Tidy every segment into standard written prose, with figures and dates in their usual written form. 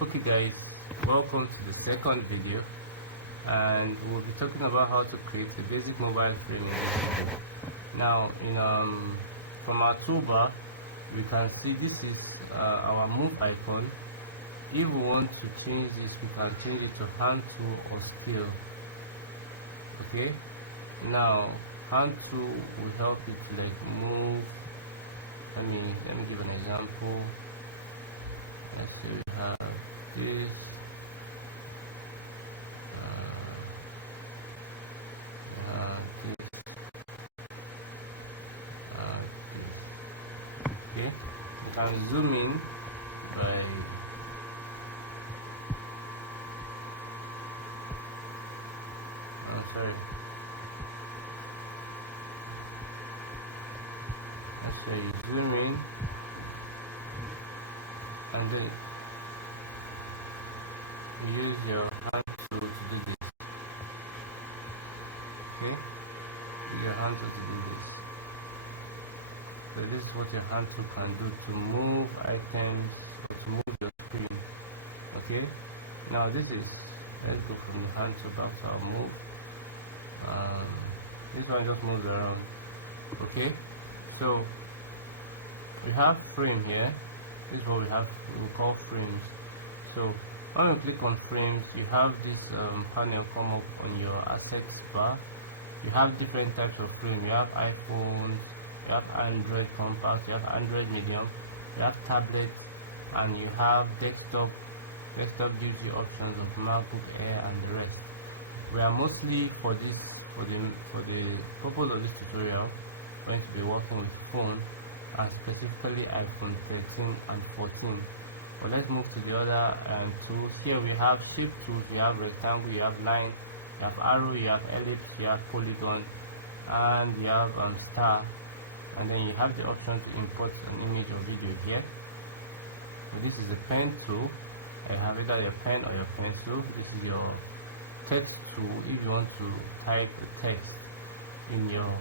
Okay guys, welcome to the second video, and we'll be talking about how to create the basic mobile screen in this video. Now from our toolbar we can see this is our move icon. If we want to change this, we can change it to hand tool or scale. Okay, now hand tool will help it to like move. Let me give an example. Let's say we have this, okay. You can zoom in by let's say you zoom in and then use your hand tool to do this. Okay, use your hand tool to do this. So this is what your hand tool can do to move items or to move your screen. Okay, now this is, let's go from the hand tool back to our move. This one just moves around. Okay, so we have frame here. This is what we call frames. So when you click on frames, you have this panel come up on your assets bar. You have different types of frame. You have iPhones, you have Android compact, you have Android medium, you have tablet, and you have desktop. Desktop gives you options of MacBook Air and the rest. We are mostly for the purpose of this tutorial going to be working with phone, and specifically iPhone 13 and 14. But let's move to the other tools. Here we have shape tools. We have rectangle, you have line, you have arrow, you have ellipse, you have polygon, and you have star. And then you have the option to import an image or video here. So this is the pen tool. I have either your pen or your pencil. This is your text tool. If you want to type the text in your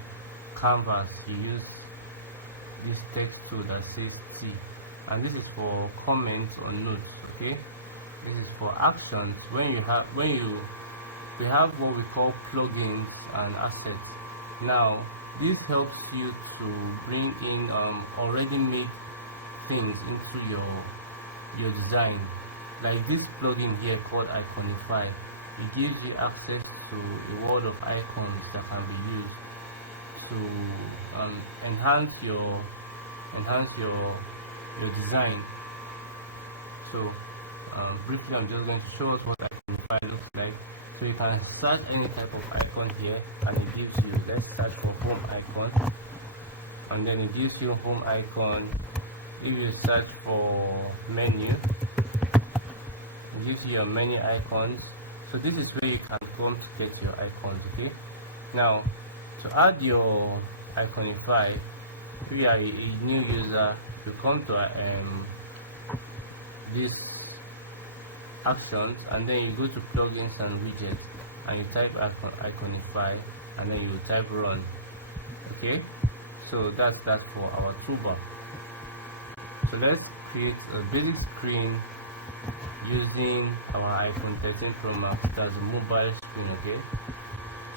canvas, you use this text tool that says T, and this is for comments or notes. Okay, this is for actions. We have what we call plugins and assets. Now this helps you to bring in already made things into your design. Like this plugin here called Iconify, it gives you access to a world of icons that can be used to enhance your design. So briefly, I'm just going to show us what Iconify looks like. So you can search any type of icon here, and it gives you, let's search for home icon, and then it gives you home icon. If you search for menu, it gives you your menu icons. So this is where you can come to get your icons. Okay, now to add your Iconify, if you are a new user, you come to this actions, and then you go to plugins and widgets, and you type Iconify, and then you type run. Okay, so that's for our toolbar. So let's create a basic screen using our iPhone 13 Pro Max as a mobile screen. Okay,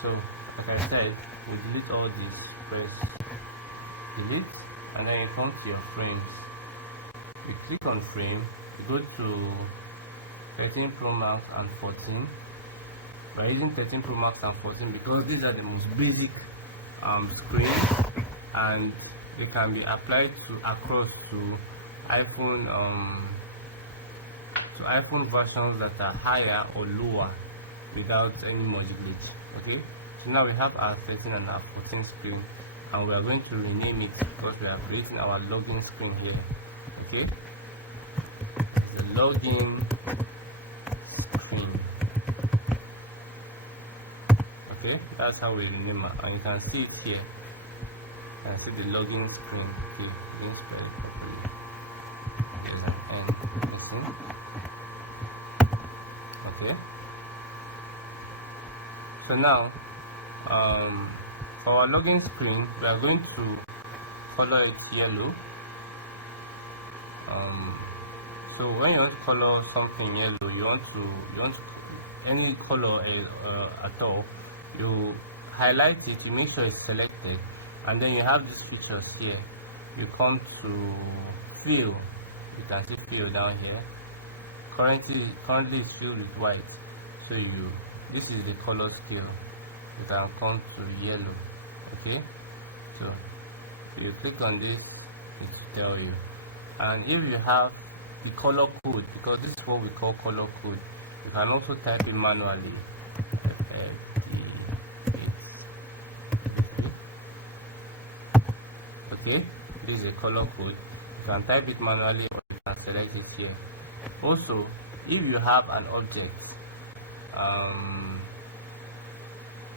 so like I said, you delete all these, press delete, and then you come to your frames. You click on frame, you go to 13 Pro Max and 14. We're using 13 Pro Max and 14 because these are the most basic screens, and they can be applied across to iPhone versions that are higher or lower without any much glitch. Okay, so now we have our 13 and our 14 screen, and we are going to rename it because we are creating our login screen here. Okay, the login screen. Okay, that's how we rename it, and you can see it here. You can see the login screen. Okay, let me spell it properly. There's an N missing. Okay, so now for our login screen, we are going to color it yellow. So when you want to color something yellow, you want any color at all, you highlight it, you make sure it's selected, and then you have these features here. You come to fill, you can see fill down here. Currently it's filled with white, so this is the color scale. You can come to yellow. Okay, so you click on this, it will tell you. And if you have the color code, because this is what we call color code, you can also type it manually. Okay, this is a color code. You can type it manually or you can select it here. Also, if you have an object,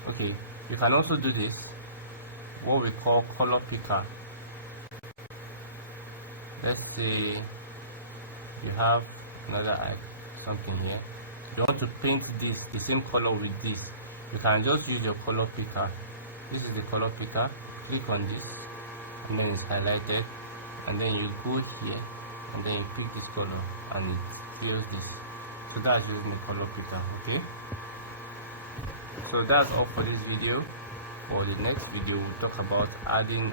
okay, you can also do this, what we call color picker. Let's say you have another something here. You want to paint this the same color with this, you can just use your color picker. This is the color picker. Click on this, and then it's highlighted, and then you go here, and then you pick this color, and it fills this. So that's using the color picker. Okay, so that's all for this video. For the next video, we'll talk about adding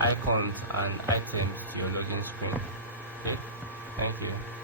icons and items to your login screen. Okay, thank you.